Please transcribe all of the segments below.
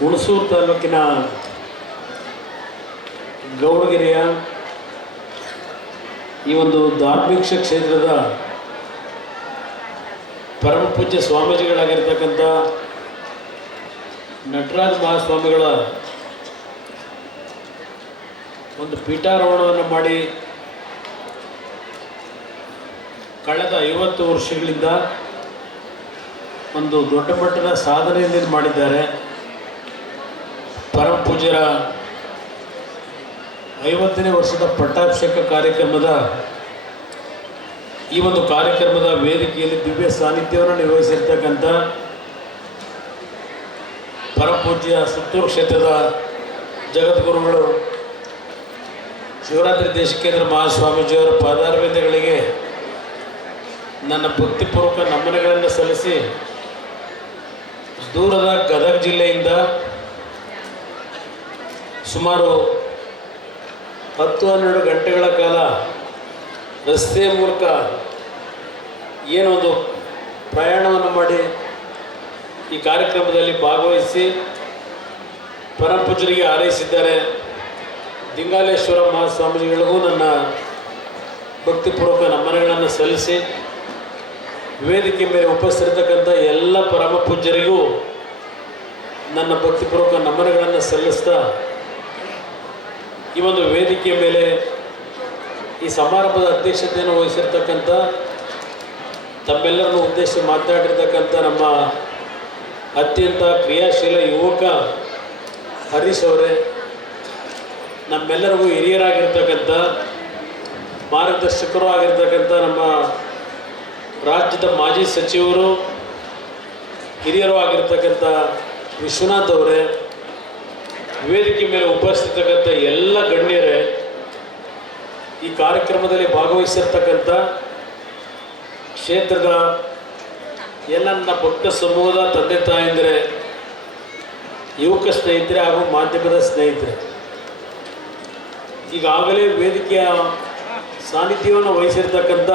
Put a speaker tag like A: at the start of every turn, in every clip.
A: ಹುಣಸೂರು ತಾಲೂಕಿನ ಗೌಡಗೆರೆಯ ಈ ಒಂದು ಧಾರ್ಮಿಕ ಕ್ಷೇತ್ರದ ಪರಮ ಪೂಜ್ಯ ಸ್ವಾಮೀಜಿಗಳಾಗಿರ್ತಕ್ಕಂಥ ನಟರಾಜ ಮಹಾಸ್ವಾಮಿಗಳ ಒಂದು ಪೀಠಾರೋಹಣವನ್ನು ಮಾಡಿ ಕಳೆದ ಐವತ್ತು ವರ್ಷಗಳಿಂದ ಒಂದು ದೊಡ್ಡ ಮಟ್ಟದ ಸಾಧನೆಯನ್ನು ಮಾಡಿದ್ದಾರೆ. ಪೂಜ್ಯರ ಐವತ್ತನೇ ವರ್ಷದ ಪಟ್ಟಾಭಿಷೇಕ ಕಾರ್ಯಕ್ರಮದ ಈ ಒಂದು ಕಾರ್ಯಕ್ರಮದ ವೇದಿಕೆಯಲ್ಲಿ ದಿವ್ಯ ಸಾನ್ನಿಧ್ಯವನ್ನು ನಿರ್ವಹಿಸಿರ್ತಕ್ಕಂಥ ಪರಪೂಜ್ಯ ಸುತ್ತೂರು ಕ್ಷೇತ್ರದ ಜಗದ್ಗುರುಗಳು ಶಿವರಾತ್ರಿ ದೇಶಕೇಂದ್ರ ಮಹಾಸ್ವಾಮೀಜಿಯವರ ಪಾದಾರ್ವೇದಗಳಿಗೆ ನನ್ನ ಭಕ್ತಿಪೂರ್ವಕ ನಮನಗಳನ್ನು ಸಲ್ಲಿಸಿ ದೂರದ ಗದಗ ಜಿಲ್ಲೆಯಿಂದ ಸುಮಾರು ಹತ್ತು ಹನ್ನೆರಡು ಗಂಟೆಗಳ ಕಾಲ ರಸ್ತೆ ಮೂಲಕ ಏನೊಂದು ಪ್ರಯಾಣವನ್ನು ಮಾಡಿ ಈ ಕಾರ್ಯಕ್ರಮದಲ್ಲಿ ಭಾಗವಹಿಸಿ ಪರಮ ಪೂಜ್ಯರಿಗೆ ಹಾರೈಸಿದ್ದಾರೆ. ದಿಂಗಾಲೇಶ್ವರ ಮಹಾಸ್ವಾಮೀಜಿಗಳಿಗೂ ನನ್ನ ಭಕ್ತಿಪೂರ್ವಕ ನಮನಗಳನ್ನು ಸಲ್ಲಿಸಿ, ವೇದಿಕೆ ಮೇಲೆ ಉಪಸ್ಥಿರತಕ್ಕಂಥ ಎಲ್ಲ ಪರಮ ಪೂಜ್ಯರಿಗೂ ನನ್ನ ಭಕ್ತಿಪೂರ್ವಕ ನಮನಗಳನ್ನು ಸಲ್ಲಿಸ್ತಾ ಈ ಒಂದು ವೇದಿಕೆಯ ಮೇಲೆ ಈ ಸಮಾರಂಭದ ಅಧ್ಯಕ್ಷತೆಯನ್ನು ವಹಿಸಿರ್ತಕ್ಕಂಥ ತಮ್ಮೆಲ್ಲರನ್ನು ಉದ್ದೇಶಿಸಿ ಮಾತಾಡಿರ್ತಕ್ಕಂಥ ನಮ್ಮ ಅತ್ಯಂತ ಕ್ರಿಯಾಶೀಲ ಯುವಕ ಹರೀಶ್ ಅವರೇ, ನಮ್ಮೆಲ್ಲರಿಗೂ ಹಿರಿಯರಾಗಿರ್ತಕ್ಕಂಥ, ಮಾರ್ಗದರ್ಶಕರು ಆಗಿರ್ತಕ್ಕಂಥ ನಮ್ಮ ರಾಜ್ಯದ ಮಾಜಿ ಸಚಿವರು, ಹಿರಿಯರು ಆಗಿರ್ತಕ್ಕಂಥ ವಿಶ್ವನಾಥ್ ಅವರೇ ವೇದಿಕೆ ಮೇಲೆ ಉಪಸ್ಥಿತಕ್ಕಂಥ ಎಲ್ಲ ಗಣ್ಯರೇ, ಈ ಕಾರ್ಯಕ್ರಮದಲ್ಲಿ ಭಾಗವಹಿಸಿರ್ತಕ್ಕಂಥ ಕ್ಷೇತ್ರದ ಎಲ್ಲ ನನ್ನ ಭಕ್ತ ಸಮೂಹದ ತಂದೆ ತಾಯಂದಿರೆ, ಯುವಕ ಸ್ನೇಹಿತರೆ ಹಾಗೂ ಮಾಧ್ಯಮದ ಸ್ನೇಹಿತರೆ. ಈಗಾಗಲೇ ವೇದಿಕೆಯ ಸಾನ್ನಿಧ್ಯವನ್ನು ವಹಿಸಿರ್ತಕ್ಕಂಥ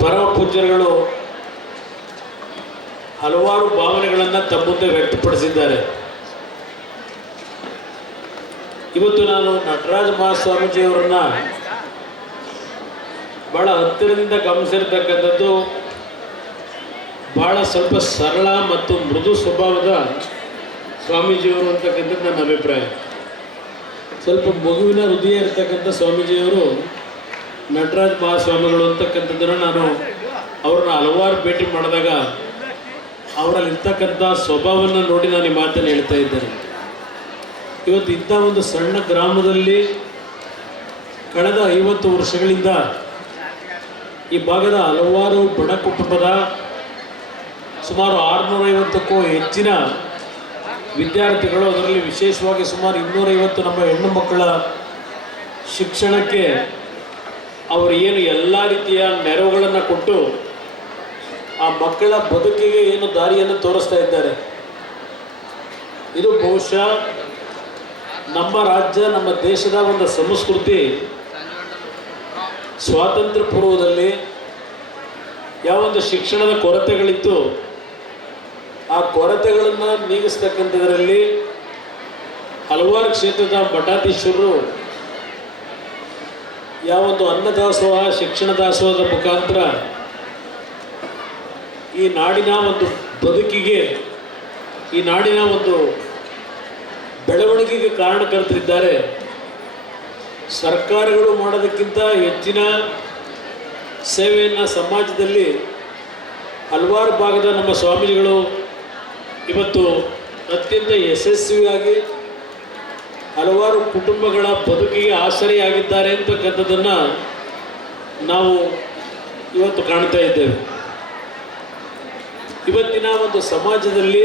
A: ಪರಮ ಪೂಜ್ಯರುಗಳು ಹಲವಾರು ಭಾವನೆಗಳನ್ನು ತಮ್ಮ ವ್ಯಕ್ತಪಡಿಸಿದ್ದಾರೆ. ಇವತ್ತು ನಾನು ನಟರಾಜ ಮಹಾಸ್ವಾಮೀಜಿಯವರನ್ನ ಭಾಳ ಹತ್ತಿರದಿಂದ ಗಮನಿಸಿರ್ತಕ್ಕಂಥದ್ದು. ಭಾಳ ಸ್ವಲ್ಪ ಸರಳ ಮತ್ತು ಮೃದು ಸ್ವಭಾವದ ಸ್ವಾಮೀಜಿಯವರು ಅಂತಕ್ಕಂಥದ್ದು ನನ್ನ ಅಭಿಪ್ರಾಯ. ಸ್ವಲ್ಪ ಮಗುವಿನ ಹೃದಯ ಇರ್ತಕ್ಕಂಥ ಸ್ವಾಮೀಜಿಯವರು ನಟರಾಜ್ ಮಹಾಸ್ವಾಮಿಗಳು ಅಂತಕ್ಕಂಥದ್ದನ್ನು ನಾನು ಅವ್ರನ್ನ ಹಲವಾರು ಭೇಟಿ ಮಾಡಿದಾಗ ಅವರಲ್ಲಿರ್ತಕ್ಕಂಥ ಸ್ವಭಾವವನ್ನು ನೋಡಿ ನಾನು ಈ ಮಾತನ್ನು ಹೇಳ್ತಾ ಇದ್ದೇನೆ. ಇವತ್ತು ಇಂಥ ಒಂದು ಸಣ್ಣ ಗ್ರಾಮದಲ್ಲಿ ಕಳೆದ ಐವತ್ತು ವರ್ಷಗಳಿಂದ ಈ ಭಾಗದ ಹಲವಾರು ಬಡ ಕುಟುಂಬದ ಸುಮಾರು ಆರುನೂರೈವತ್ತಕ್ಕೂ ಹೆಚ್ಚಿನ ವಿದ್ಯಾರ್ಥಿಗಳು, ಅದರಲ್ಲಿ ವಿಶೇಷವಾಗಿ ಸುಮಾರು ಇನ್ನೂರೈವತ್ತು ನಮ್ಮ ಹೆಣ್ಣು ಮಕ್ಕಳ ಶಿಕ್ಷಣಕ್ಕೆ ಅವರು ಏನು ಎಲ್ಲ ರೀತಿಯ ನೆರವುಗಳನ್ನು ಕೊಟ್ಟು ಆ ಮಕ್ಕಳ ಬದುಕಿಗೆ ಏನು ದಾರಿಯನ್ನು ತೋರಿಸ್ತಾ ಇದ್ದಾರೆ. ಇದು ಬಹುಶಃ ನಮ್ಮ ರಾಜ್ಯ, ನಮ್ಮ ದೇಶದ ಒಂದು ಸಂಸ್ಕೃತಿ ಸ್ವಾತಂತ್ರ್ಯ ಪೂರ್ವದಲ್ಲಿ ಯಾವೊಂದು ಶಿಕ್ಷಣದ ಕೊರತೆಗಳಿತ್ತು, ಆ ಕೊರತೆಗಳನ್ನು ನೀಗಿಸ್ತಕ್ಕಂಥದ್ರಲ್ಲಿ ಹಲವಾರು ಕ್ಷೇತ್ರದ ಮಠಾಧೀಶರು ಯಾವೊಂದು ಅನ್ನದಾಸೋಹ, ಶಿಕ್ಷಣ ದಾಸೋಹದ ಮುಖಾಂತರ ಈ ನಾಡಿನ ಒಂದು ಬದುಕಿಗೆ, ಈ ನಾಡಿನ ಒಂದು ಬೆಳವಣಿಗೆಗೆ ಕಾರಣಕರ್ತರಿದ್ದಾರೆ ಸರ್ಕಾರಗಳು ಮಾಡೋದಕ್ಕಿಂತ ಹೆಚ್ಚಿನ ಸೇವೆಯನ್ನು ಸಮಾಜದಲ್ಲಿ ಹಲವಾರು ಭಾಗದ ನಮ್ಮ ಸ್ವಾಮೀಜಿಗಳು ಇವತ್ತು ಅತ್ಯಂತ ಯಶಸ್ವಿಯಾಗಿ ಹಲವಾರು ಕುಟುಂಬಗಳ ಬದುಕಿಗೆ ಆಸರೆಯಾಗಿದ್ದಾರೆ ಅಂತಕ್ಕಂಥದ್ದನ್ನು ನಾವು ಇವತ್ತು ಕಾಣ್ತಾ ಇದ್ದೇವೆ. ಇವತ್ತಿನ ಒಂದು ಸಮಾಜದಲ್ಲಿ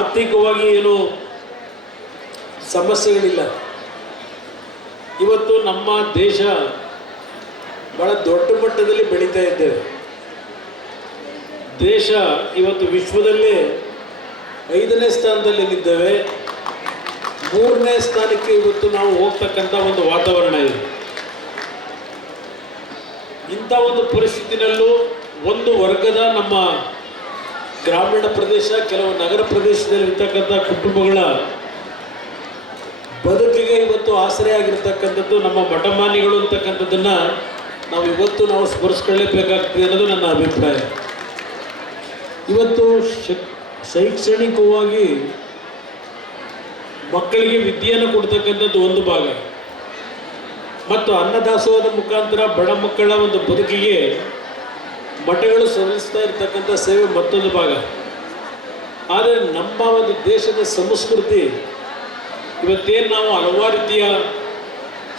A: ಆರ್ಥಿಕವಾಗಿ ಏನು ಸಮಸ್ಯೆಗಳಿಲ್ಲ. ಇವತ್ತು ನಮ್ಮ ದೇಶ ಬಹಳ ದೊಡ್ಡ ಮಟ್ಟದಲ್ಲಿ ಬೆಳೀತಾ ಇದ್ದೇವೆ ದೇಶ ಇವತ್ತು ವಿಶ್ವದಲ್ಲೇ ಐದನೇ ಸ್ಥಾನದಲ್ಲಿ ಇದ್ದೇವೆ ಮೂರನೇ ಸ್ಥಾನಕ್ಕೆ ಇವತ್ತು ನಾವು ಹೋಗ್ತಕ್ಕಂಥ ಒಂದು ವಾತಾವರಣ ಇದೆ. ಇಂಥ ಒಂದು ಪರಿಸ್ಥಿತಿನಲ್ಲೂ ಒಂದು ವರ್ಗದ ನಮ್ಮ ಗ್ರಾಮೀಣ ಪ್ರದೇಶ, ಕೆಲವು ನಗರ ಪ್ರದೇಶದಲ್ಲಿ ಇರ್ತಕ್ಕಂಥ ಕುಟುಂಬಗಳ ಬದುಕಿಗೆ ಇವತ್ತು ಆಸರೆ ಆಗಿರ್ತಕ್ಕಂಥದ್ದು ನಮ್ಮ ಮಠಮಾನಿಗಳು ಅಂತಕ್ಕಂಥದ್ದನ್ನ ನಾವು ಇವತ್ತು ನಾವು ಸ್ಮರಿಸ್ಕೊಳ್ಳೇಬೇಕಾಗ್ತದೆ ಅನ್ನೋದು ನನ್ನ ಅಭಿಪ್ರಾಯ. ಇವತ್ತು ಶಕ್ ಶೈಕ್ಷಣಿಕವಾಗಿ ಮಕ್ಕಳಿಗೆ ವಿದ್ಯೆಯನ್ನು ಕೊಡ್ತಕ್ಕಂಥದ್ದು ಒಂದು ಭಾಗ. ಮತ್ತು ಅನ್ನದಾಸೋಹದ ಮುಖಾಂತರ ಬಡ ಮಕ್ಕಳ ಒಂದು ಬದುಕಿಗೆ ಮಠಗಳು ಸಲ್ಲಿಸ್ತಾ ಇರ್ತಕ್ಕಂಥ ಸೇವೆ ಮತ್ತೊಂದು ಭಾಗ. ಆದರೆ ನಮ್ಮ ಒಂದು ದೇಶದ ಸಂಸ್ಕೃತಿ, ಇವತ್ತೇನು ನಾವು ಹಲವಾರು ರೀತಿಯ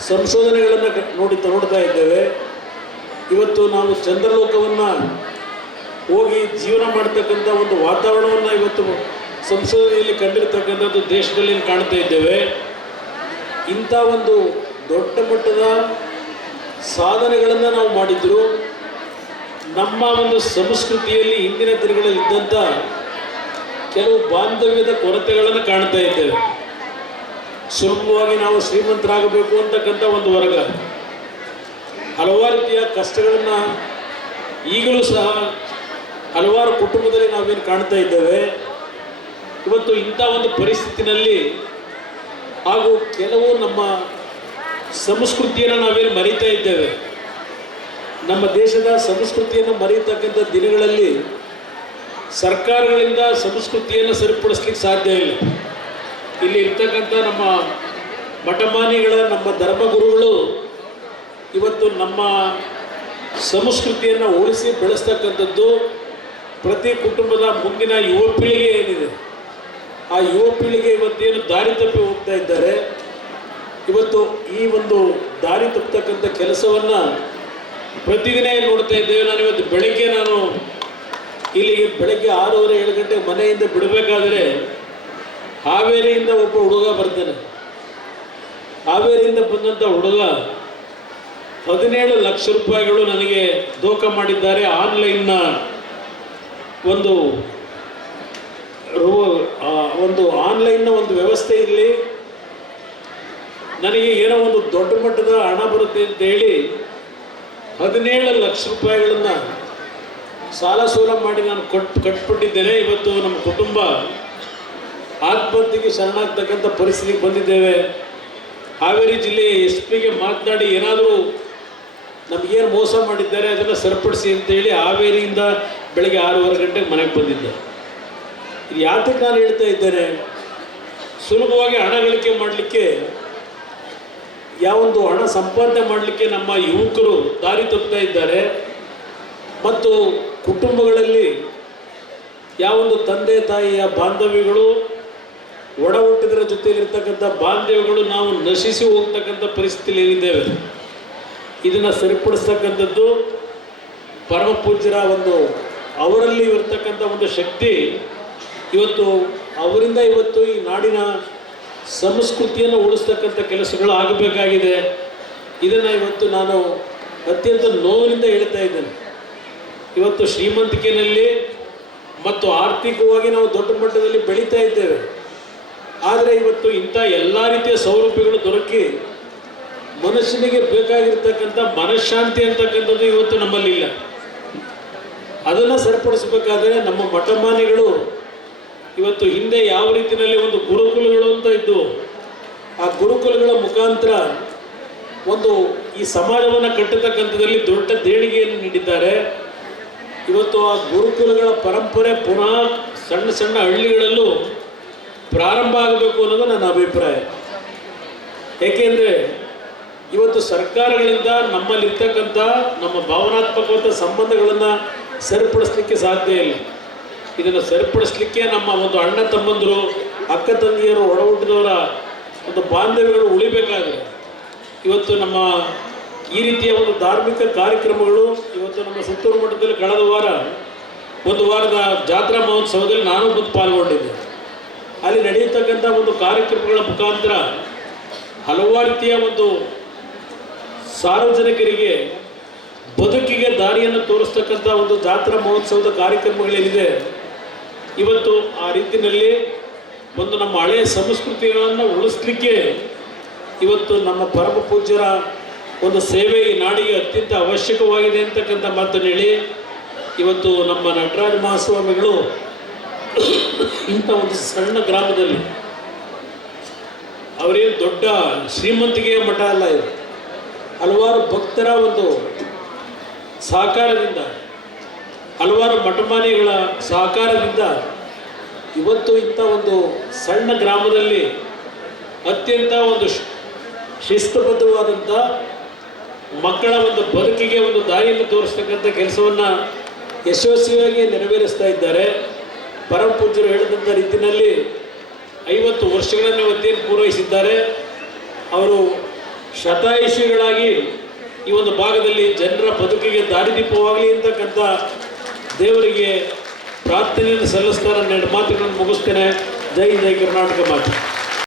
A: ಸಂಶೋಧನೆಗಳನ್ನು ನೋಡಿ ನೋಡ್ತಾ ಇದ್ದೇವೆ. ಇವತ್ತು ನಾವು ಚಂದ್ರಲೋಕವನ್ನು ಹೋಗಿ ಜೀವನ ಮಾಡ್ತಕ್ಕಂಥ ಒಂದು ವಾತಾವರಣವನ್ನು ಇವತ್ತು ಸಂಶೋಧನೆಯಲ್ಲಿ ಕಂಡಿರ್ತಕ್ಕಂಥದ್ದು ದೇಶದಲ್ಲಿ ಕಾಣ್ತಾ ಇದ್ದೇವೆ. ಇಂಥ ಒಂದು ದೊಡ್ಡ ಮಟ್ಟದ ಸಾಧನೆಗಳನ್ನು ನಾವು ಮಾಡಿದ್ರು. ನಮ್ಮ ಒಂದು ಸಂಸ್ಕೃತಿಯಲ್ಲಿ ಹಿಂದಿನ ದಿನಗಳಲ್ಲಿ ಇದ್ದಂಥ ಕೆಲವು ಬಾಂಧವ್ಯದ ಕೊರತೆಗಳನ್ನು ಕಾಣ್ತಾ ಇದ್ದೇವೆ. ಸುಲಭವಾಗಿ ನಾವು ಶ್ರೀಮಂತರಾಗಬೇಕು ಅಂತಕ್ಕಂಥ ಒಂದು ವರ್ಗ. ಹಲವಾರು ರೀತಿಯ ಕಷ್ಟಗಳನ್ನು ಈಗಲೂ ಸಹ ಹಲವಾರು ಕುಟುಂಬದಲ್ಲಿ ನಾವೇನು ಕಾಣ್ತಾ ಇದ್ದೇವೆ. ಇವತ್ತು ಇಂಥ ಒಂದು ಪರಿಸ್ಥಿತಿನಲ್ಲಿ ಹಾಗೂ ಕೆಲವು ನಮ್ಮ ಸಂಸ್ಕೃತಿಯನ್ನು ನಾವೇನು ಮರಿತಾ ಇದ್ದೇವೆ. ನಮ್ಮ ದೇಶದ ಸಂಸ್ಕೃತಿಯನ್ನು ಮರೆಯತಕ್ಕಂಥ ದಿನಗಳಲ್ಲಿ ಸರ್ಕಾರಗಳಿಂದ ಸಂಸ್ಕೃತಿಯನ್ನು ಸರಿಪಡಿಸ್ಲಿಕ್ಕೆ ಸಾಧ್ಯ ಇಲ್ಲ. ಇಲ್ಲಿ ಇರ್ತಕ್ಕಂಥ ನಮ್ಮ ಮಠಮಾನಿಗಳ, ನಮ್ಮ ಧರ್ಮಗುರುಗಳು ಇವತ್ತು ನಮ್ಮ ಸಂಸ್ಕೃತಿಯನ್ನು ಉಳಿಸಿ ಬೆಳೆಸ್ತಕ್ಕಂಥದ್ದು ಪ್ರತಿ ಕುಟುಂಬದ ಮುಂದಿನ ಯುವ ಪೀಳಿಗೆ ಏನಿದೆ? ಆ ಯುವ ಪೀಳಿಗೆ ಇವತ್ತೇನು ದಾರಿ ತಪ್ಪಿ ಹೋಗ್ತಾ ಇದ್ದಾರೆ? ಇವತ್ತು ಈ ಒಂದು ದಾರಿ ತಪ್ಪತಕ್ಕಂಥ ಕೆಲಸವನ್ನು ಪ್ರತಿದಿನ ನೋಡ್ತಾ ಇದ್ದೇವೆ, ನಾನು ಇವತ್ತು ಬೆಳಗ್ಗೆ ನಾನು ಇಲ್ಲಿಗೆ ಬೆಳಗ್ಗೆ ಆರೂವರೆ, ಏಳು ಗಂಟೆ ಮನೆಯಿಂದ ಬಿಡಬೇಕಾದ್ರೆ ಹಾವೇರಿಯಿಂದ ಒಬ್ಬ ಹುಡುಗ ಬರ್ತಾನೆ. ಹಾವೇರಿಯಿಂದ ಬಂದಂಥ ಹುಡುಗ ಹದಿನೇಳು ಲಕ್ಷ ರೂಪಾಯಿಗಳು ನನಗೆ ದೋಖ ಮಾಡಿದ್ದಾರೆ ಆನ್ಲೈನ್ನ ಒಂದು ಒಂದು ಆನ್ಲೈನ್ನ ಒಂದು ವ್ಯವಸ್ಥೆ ಇರಲಿ. ನನಗೆ ಏನೋ ಒಂದು ದೊಡ್ಡ ಮಟ್ಟದ ಹಣ ಬರುತ್ತೆ ಅಂತ ಹೇಳಿ ಹದಿನೇಳು ಲಕ್ಷ ರೂಪಾಯಿಗಳನ್ನು ಸಾಲ ಸೂಲ ಮಾಡಿ ನಾನು ಕೊಟ್ಟು ಕಟ್ಬಿಟ್ಟಿದ್ದೇನೆ. ಇವತ್ತು ನಮ್ಮ ಕುಟುಂಬ ಆತ್ಮಹತ್ಯೆಗೆ ಶರಣಾಗ್ತಕ್ಕಂಥ ಪರಿಸ್ಥಿತಿಗೆ ಬಂದಿದ್ದೇವೆ. ಹಾವೇರಿ ಜಿಲ್ಲೆ ಎಸ್ ಪಿಗೆ ಮಾತನಾಡಿ ಏನಾದರೂ ನಮಗೇನು ಮೋಸ ಮಾಡಿದ್ದಾರೆ, ಅದನ್ನು ಸರಿಪಡಿಸಿ ಅಂತೇಳಿ ಹಾವೇರಿಯಿಂದ ಬೆಳಗ್ಗೆ ಆರೂವರೆ ಗಂಟೆಗೆ ಮನೆಗೆ ಬಂದಿದ್ದೆ. ಇದು ಯಾತಕ್ಕೆ ನಾನು ಹೇಳ್ತಾ ಇದ್ದೇನೆ, ಸುಲಭವಾಗಿ ಹಣ ಗಳಿಕೆ ಮಾಡಲಿಕ್ಕೆ ಯಾವೊಂದು ಹಣ ಸಂಪಾದನೆ ಮಾಡಲಿಕ್ಕೆ ನಮ್ಮ ಯುವಕರು ದಾರಿ ತಪ್ಪುತ್ತಾ ಇದ್ದಾರೆ. ಮತ್ತು ಕುಟುಂಬಗಳಲ್ಲಿ ಯಾವೊಂದು ತಂದೆ, ತಾಯಿಯ ಬಾಂಧವ್ಯಗಳು, ಒಡ ಹುಟ್ಟಿದರ ಜೊತೆಯಲ್ಲಿರ್ತಕ್ಕಂಥ ಬಾಂಧವ್ಯಗಳು ನಾವು ನಶಿಸಿ ಹೋಗ್ತಕ್ಕಂಥ ಪರಿಸ್ಥಿತಿಯಲ್ಲಿ ಏನಿದ್ದೇವೆ ಇದನ್ನು ಸರಿಪಡಿಸ್ತಕ್ಕಂಥದ್ದು ಪರಮ ಪೂಜ್ಯರ ಒಂದು ಅವರಲ್ಲಿ ಇರ್ತಕ್ಕಂಥ ಒಂದು ಶಕ್ತಿ. ಇವತ್ತು ಅವರಿಂದ ಇವತ್ತು ಈ ನಾಡಿನ ಸಂಸ್ಕೃತಿಯನ್ನು ಉಳಿಸ್ತಕ್ಕಂಥ ಕೆಲಸಗಳು ಆಗಬೇಕಾಗಿದೆ. ಇದನ್ನು ಇವತ್ತು ನಾನು ಅತ್ಯಂತ ನೋವಿನಿಂದ ಹೇಳ್ತಾ ಇದ್ದೇನೆ. ಇವತ್ತು ಶ್ರೀಮಂತಿಕೆಯಲ್ಲಿ ಮತ್ತು ಆರ್ಥಿಕವಾಗಿ ನಾವು ದೊಡ್ಡ ಮಟ್ಟದಲ್ಲಿ ಬೆಳೀತಾ ಇದ್ದೇವೆ. ಆದರೆ ಇವತ್ತು ಇಂಥ ಎಲ್ಲ ರೀತಿಯ ಸೌಲಭ್ಯಗಳು ದೊರಕಿ ಮನುಷ್ಯನಿಗೆ ಬೇಕಾಗಿರ್ತಕ್ಕಂಥ ಮನಃಶಾಂತಿ ಅಂತಕ್ಕಂಥದ್ದು ಇವತ್ತು ನಮ್ಮಲ್ಲಿ ಇಲ್ಲ. ಅದನ್ನು ಸರಿಪಡಿಸಬೇಕಾದ್ರೆ ನಮ್ಮ ಮಠಮಾನಿಗಳು ಇವತ್ತು ಹಿಂದೆ ಯಾವ ರೀತಿಯಲ್ಲಿ ಒಂದು ಗುರುಕುಲಗಳು ಆ ಗುರುಕುಲಗಳ ಮುಖಾಂತರ ಒಂದು ಈ ಸಮಾಜವನ್ನು ಕಟ್ಟತಕ್ಕಂಥದ್ದಲ್ಲಿ ದೊಡ್ಡ ದೇಣಿಗೆಯನ್ನು ನೀಡಿದ್ದಾರೆ. ಇವತ್ತು ಆ ಗುರುಕುಲಗಳ ಪರಂಪರೆ ಪುನಃ ಸಣ್ಣ ಸಣ್ಣ ಹಳ್ಳಿಗಳಲ್ಲೂ ಪ್ರಾರಂಭ ಆಗಬೇಕು ಅನ್ನೋದು ನನ್ನ ಅಭಿಪ್ರಾಯ. ಏಕೆಂದರೆ ಇವತ್ತು ಸರ್ಕಾರಗಳಿಂದ ನಮ್ಮಲ್ಲಿರ್ತಕ್ಕಂಥ ನಮ್ಮ ಭಾವನಾತ್ಮಕವಾದ ಸಂಬಂಧಗಳನ್ನು ಸರಿಪಡಿಸ್ಲಿಕ್ಕೆ ಸಾಧ್ಯ ಇಲ್ಲ. ಇದನ್ನು ಸರಿಪಡಿಸ್ಲಿಕ್ಕೆ ನಮ್ಮ ಒಂದು ಅಣ್ಣ ತಮ್ಮಂದರು ಅಕ್ಕ ತಂಗಿಯರು ಒಡ ಒಂದು ಬಾಂಧವ್ಯಗಳು ಉಳಿಬೇಕಾದ್ರೆ ಇವತ್ತು ನಮ್ಮ ಈ ರೀತಿಯ ಒಂದು ಧಾರ್ಮಿಕ ಕಾರ್ಯಕ್ರಮಗಳು ಇವತ್ತು ನಮ್ಮ ಸುತ್ತೂರು ಮಠದಲ್ಲಿ ಕಳೆದ ವಾರ, ಒಂದು ವಾರದ ಜಾತ್ರಾ ಮಹೋತ್ಸವದಲ್ಲಿ ನಾನು ಬಂದು ಪಾಲ್ಗೊಂಡಿದ್ದೆ. ಅಲ್ಲಿ ನಡೆಯತಕ್ಕಂಥ ಒಂದು ಕಾರ್ಯಕ್ರಮಗಳ ಮುಖಾಂತರ ಹಲವಾರು ರೀತಿಯ ಒಂದು ಸಾರ್ವಜನಿಕರಿಗೆ ಬದುಕಿಗೆ ದಾರಿಯನ್ನು ತೋರಿಸ್ತಕ್ಕಂಥ ಒಂದು ಜಾತ್ರಾ ಮಹೋತ್ಸವದ ಕಾರ್ಯಕ್ರಮಗಳೇನಿದೆ, ಇವತ್ತು ಆ ರೀತಿಯಲ್ಲಿ ಒಂದು ನಮ್ಮ ಹಳೆಯ ಸಂಸ್ಕೃತಿಗಳನ್ನು ಉಳಿಸ್ಲಿಕ್ಕೆ ಇವತ್ತು ನಮ್ಮ ಪರಮ ಪೂಜ್ಯರ ಒಂದು ಸೇವೆ ಈ ನಾಡಿಗೆ ಅತ್ಯಂತ ಅವಶ್ಯಕವಾಗಿದೆ ಅಂತಕ್ಕಂಥ ಮಾತನ್ನು ಹೇಳಿ, ಇವತ್ತು ನಮ್ಮ ನಟರಾಜ ಮಹಾಸ್ವಾಮಿಗಳು ಇಂಥ ಒಂದು ಸಣ್ಣ ಗ್ರಾಮದಲ್ಲಿ ಅವರೇನು ದೊಡ್ಡ ಶ್ರೀಮಂತಿಕೆಯ ಮಠ ಅಲ್ಲ ಇದು. ಹಲವಾರು ಭಕ್ತರ ಒಂದು ಸಹಕಾರದಿಂದ, ಹಲವಾರು ಮಠಮಾನಿಗಳ ಸಹಕಾರದಿಂದ ಇವತ್ತು ಇಂಥ ಒಂದು ಸಣ್ಣ ಗ್ರಾಮದಲ್ಲಿ ಅತ್ಯಂತ ಒಂದು ಶಿಸ್ತುಬದ್ಧವಾದಂಥ ಮಕ್ಕಳ ಒಂದು ಬದುಕಿಗೆ ಒಂದು ದಾರಿಯನ್ನು ತೋರಿಸ್ತಕ್ಕಂಥ ಕೆಲಸವನ್ನು ಯಶಸ್ವಿಯಾಗಿ ನೆರವೇರಿಸ್ತಾ ಇದ್ದಾರೆ. ಪರಮ ಪೂಜ್ಯರು ಹೇಳಿದಂಥ ರೀತಿಯಲ್ಲಿ ಐವತ್ತು ವರ್ಷಗಳನ್ನು ಇವತ್ತೇನು ಪೂರೈಸಿದ್ದಾರೆ. ಅವರು ಶತಾಯುಷಿಗಳಾಗಿ ಈ ಒಂದು ಭಾಗದಲ್ಲಿ ಜನರ ಬದುಕಿಗೆ ದಾರಿದೀಪವಾಗಲಿ ಅಂತಕ್ಕಂಥ ದೇವರಿಗೆ ಪ್ರಾರ್ಥನೆಯನ್ನು ಸಲ್ಲಿಸ್ತಾರೆ ಎರಡು ಮಾತುಗಳನ್ನು ಮುಗಿಸ್ತೇನೆ. ಜೈ ಜೈ ಕರ್ನಾಟಕ ಮಾತು.